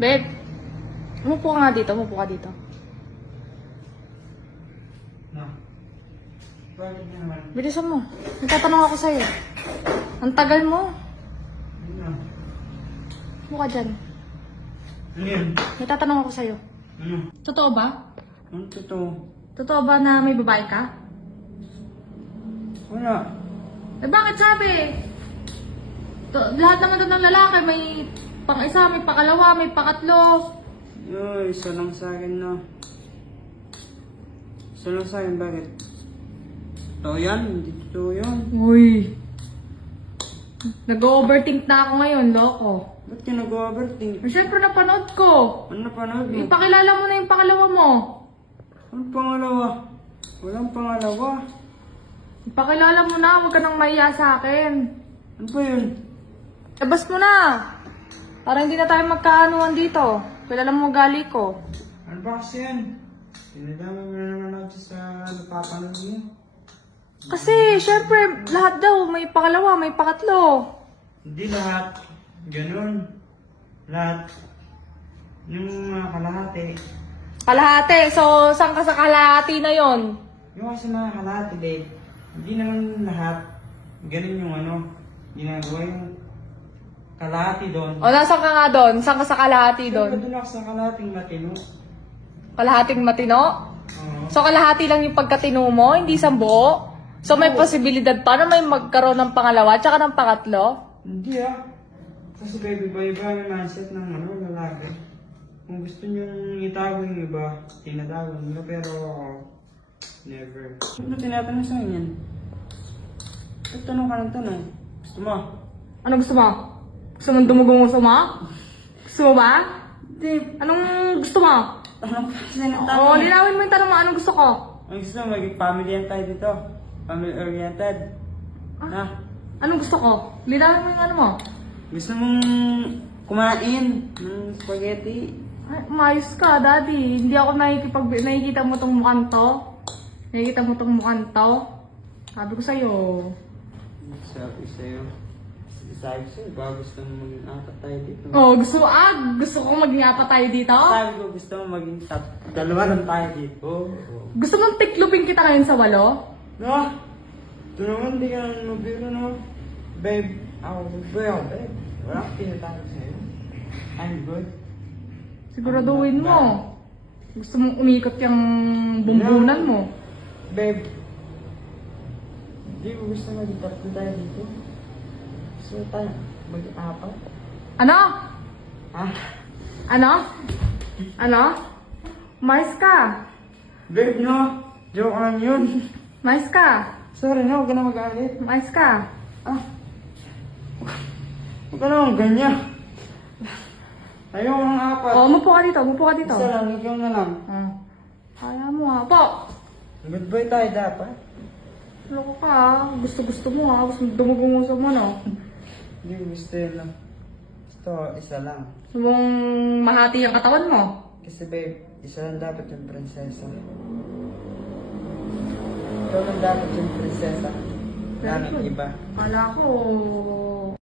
Babe, umupo ka nga dito, umupo ka dito. No. Bakit naman? Bilisan mo. May tatanong ako sa'yo. Ang tagal mo. Ano? Umupo ka dyan. Ano yun? May tatanong ako sa'yo. Ano? Totoo ba? Ano totoo? Totoo ba na may babae ka? Wala. Eh bakit sabi? Lahat naman doon ng lalaki, may pang-isa, may pakalawa, may pakatlo. Yo, isa lang sa akin na. Isa lang sa akin, bakit? Totoo yan? Hindi totoo yan. Uy. Nag-overthink na ako ngayon, loko. Ba't ka nag-overthink? Eh, syempre napanood ko. Ano napanood mo? Ipakilala mo na yung pakalawa mo. Anong pangalawa? Walang pangalawa. Ipakilala mo na, huwag ka nang mahiya sa akin. Ano ba yun? Labas mo na. Para hindi na tayo magkaanuhan dito. Kilala mo ugali ko. Ano ba kasi yan? Tinadama mo na naman natin sa napapanood mo. Kasi, syempre, lahat daw, may pakalawa, may pakatlo. Hindi lahat. Ganun. Lahat. Yung mga kalahati. Kalahati, so saan ka sa kalahati na yon? Yung kasi mga kalahati, babe. Hindi naman lahat. Ganun yung ano. Ginagawa yung kalahati doon. O, nasaan ka nga doon? Saan ka sa kalahati Doon doon? ako sa kalahating matino. Kalahating matino? Oo. So, kalahati lang yung pagkatino mo, hindi sa buo? So, may posibilidad pa na may magkaroon ng pangalawa tsaka ng pangatlo? Hindi ah. Kasi baby, iba-iba yung mindset ng ano, lalaki. Kung gusto niyong itago yung iba, tinatago nila. Pero ako, never. Ano tinatanong sa akin yan? Tanong ka ng tanong. Gusto mo? Ano gusto mo? Gusto mo dumugong gusto mo? Gusto mo ba? Hindi. Anong gusto mo? Tanong ka kasi ng Oo, tanong. linawin mo yung tanong mo. Anong gusto ko? Ang gusto mo, maging family tayo dito. Family oriented. Na? Anong gusto ko? Linawin mo yung ano mo. Gusto mong kumain ng spaghetti? Ay, umayos ka, daddy. Hindi ako nakikita mo tong mukhang to. Nakikita mo tong mukhang to. Sabi ko sa'yo. Sabi sa'yo. Sabi sa'yo, ba gusto mo maging apat tayo dito? Oh, gusto ko maging apat tayo dito? Sabi ko, gusto mo maging dalawa lang tayo dito. Gusto mong tiklupin kita ngayon sa walo? No? Ito naman, di ka naman mabiro, no? Babe, ako, babe. Wala akong tinatawag sa'yo. I'm good. Siguraduhin mo. Gusto mong umikot yung bumbunan mo. Babe, di ko gusto maging tatlo tayo dito. Gusto tayo maging apat. Ano? Ha? Ano? Ano? Mais ka. Babe, no? Joke lang yun. Mais ka. Sorry na, huwag ka na magalit. Mais ka. Ah. Huwag ka naman ganyan. Ayaw ng apat. Oh, umupo ka dito. Umupo ka dito. Isa lang, ikaw na lang. Kaya mo ha. Po! Good boy tayo dapat. Loko ka ha. Gusto mo ha. Gusto mo dumugong mo no. Hindi ko gusto yun lang. Gusto ko, isa lang. Gusto mong mahati ang katawan mo. Kasi babe, isa lang dapat yung prinsesa. Ikaw lang dapat yung prinsesa. Wala nang iba. Kala ko